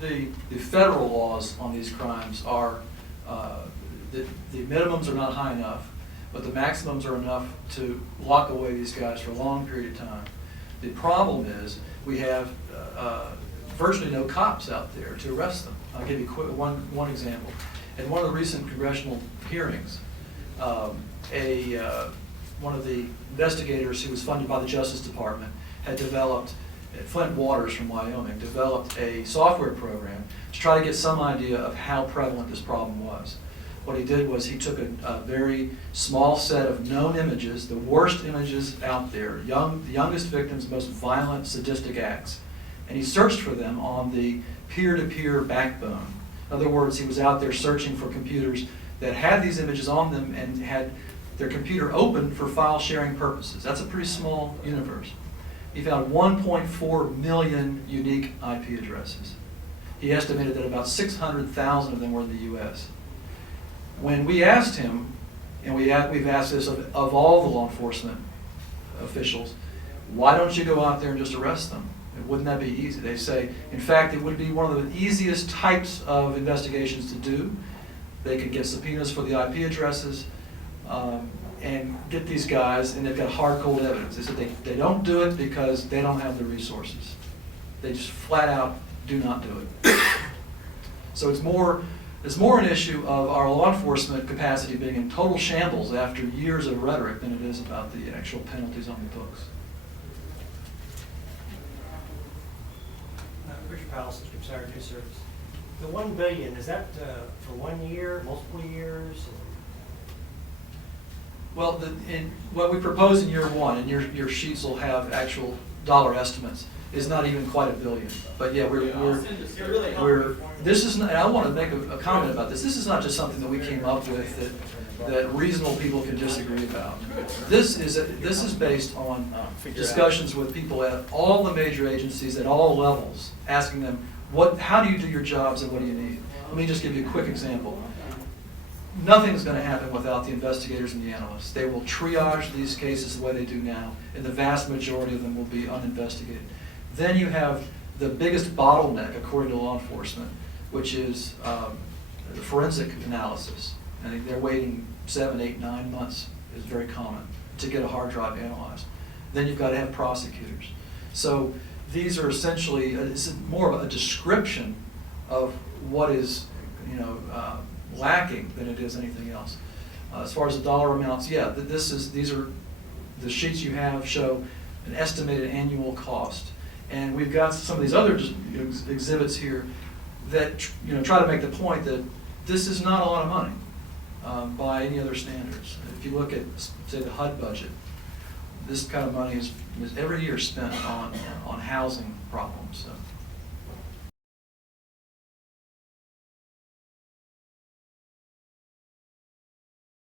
the federal laws on these crimes are, the minimums are not high enough, but the maximums are enough to lock away these guys for a long period of time. The problem is we have virtually no cops out there to arrest them. I'll give you one example. In one of the recent congressional hearings, one of the investigators who was funded by the Justice Department had developed, Flint Waters from Wyoming, developed a software program to try to get some idea of how prevalent this problem was. What he did was he took a very small set of known images, the worst images out there, the youngest victims, most violent, sadistic acts, and he searched for them on the peer-to-peer backbone. In other words, he was out there searching for computers that had these images on them and had their computer open for file sharing purposes. That's a pretty small universe. He found 1.4 million unique IP addresses. He estimated that about 600,000 of them were in the US. When we asked him, and we've asked this of all the law enforcement officials, why don't you go out there and just arrest them? Wouldn't that be easy? They say, in fact, it would be one of the easiest types of investigations to do. They could get subpoenas for the IP addresses and get these guys, and they've got hard, cold evidence. They said they don't do it because they don't have the resources. They just flat out do not do it. So it's more an issue of our law enforcement capacity being in total shambles after years of rhetoric than it is about the actual penalties on the books. Richard Powell, Secretary of News Service. The $1 billion, is that for 1 year, multiple years? Well, what we propose in year one, and your sheets will have actual dollar estimates, is not even quite $1 billion. But yeah, this is not, and I want to make a comment about this. This is not just something that we came up with that reasonable people can disagree about. This is based on discussions with people at all the major agencies at all levels, asking them, how do you do your jobs and what do you need? Let me just give you a quick example. Nothing's going to happen without the investigators and the analysts. They will triage these cases the way they do now, and the vast majority of them will be uninvestigated. Then you have the biggest bottleneck, according to law enforcement, which is the forensic analysis. I think they're waiting 7, 8, 9 months is very common to get a hard drive analyzed. Then you've got to have prosecutors. So these are essentially, it's more of a description of what is, lacking than it is anything else. As far as the dollar amounts, yeah, these are the sheets you have show an estimated annual cost, and we've got some of these other exhibits here that try to make the point that this is not a lot of money by any other standards. If you look at, say, the HUD budget, this kind of money is every year spent on housing problems. So.